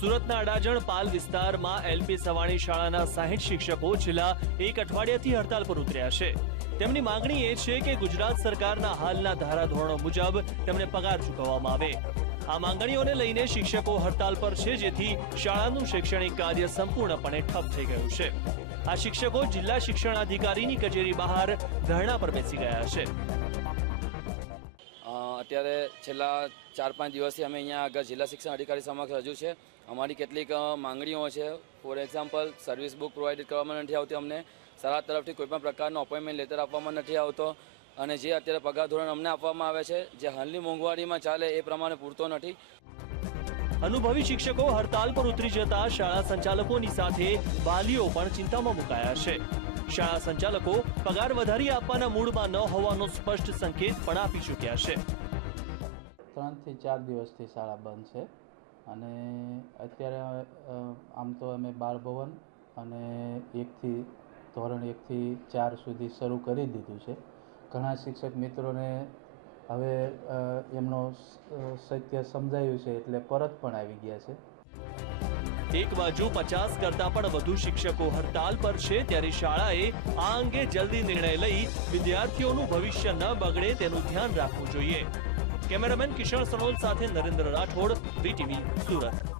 સુરતના અડાજણ પાલ વિસ્તારમાં એલપી સવાણી શાળાના સાહીઠ શિક્ષકો છેલ્લા એક અઠવાડિયાથી હડતાલ પર ઉતર્યા છે. તેમની માંગણી એ છે કે ગુજરાત સરકારના હાલના ધારાધોરણો મુજબ તેમને પગાર ચૂકવવામાં આવે. આ માંગણીઓને લઈને શિક્ષકો હડતાલ પર છે, જેથી શાળાનું શૈક્ષણિક કાર્ય સંપૂર્ણપણે ઠપ થઈ ગયું છે. આ શિક્ષકો જિલ્લા શિક્ષણાધિકારીની કચેરી બહાર ધરણા પર બેસી ગયા છે. અત્યારે છેલ્લા ચાર પાંચ દિવસથી અમે અહીંયા આગળ જિલ્લા શિક્ષણ અધિકારી સમક્ષ રજૂ છે. અમારી કેટલીક માંગણીઓ છે. For example service book provide કરવામાં નથી આવતી અમને. સરકાર તરફથી કોઈપણ પ્રકારનો અપોઇન્ટમેન્ટ લેટર આપવામાં નથી આવતો. અને જે અત્યારે પગાર ધોરણ અમને આપવામાં આવે છે, જે હાલની મોંઘવારીમાં ચાલે એ પ્રમાણે પૂરતો નથી. અનુભવી શિક્ષકો હડતાલ પર ઉતરી જતા શાળા સંચાલકોની સાથે વાલીઓ પણ ચિંતામાં મુકાયા છે. શાળા સંચાલકો પગાર વધારી આપવાના મૂડમાં ન હોવાનો સ્પષ્ટ સંકેત પણ આપી ચૂક્યા છે. ત્રણથી ચાર દિવસથી શાળા બંધ છે. અને અત્યારે આમ તો અમે બાળભવન અને એકથી, ધોરણ એકથી ચાર સુધી શરૂ કરી દીધું છે. ઘણા શિક્ષક મિત્રોને હવે એમનો સત્ય સમજાયું છે એટલે પરત પણ આવી ગયા છે. એક બાજુ પચાસ કરતા પણ વધુ શિક્ષકો હડતાલ પર છે ત્યારે શાળાએ આ અંગે જલ્દી નિર્ણય લઈ વિદ્યાર્થીઓનું ભવિષ્ય ન બગડે તેનું ધ્યાન રાખવું જોઈએ. કેમેરામેન કિશન સરોલ સાથે નરેન્દ્ર રાઠોડ વીટીવી સુરત.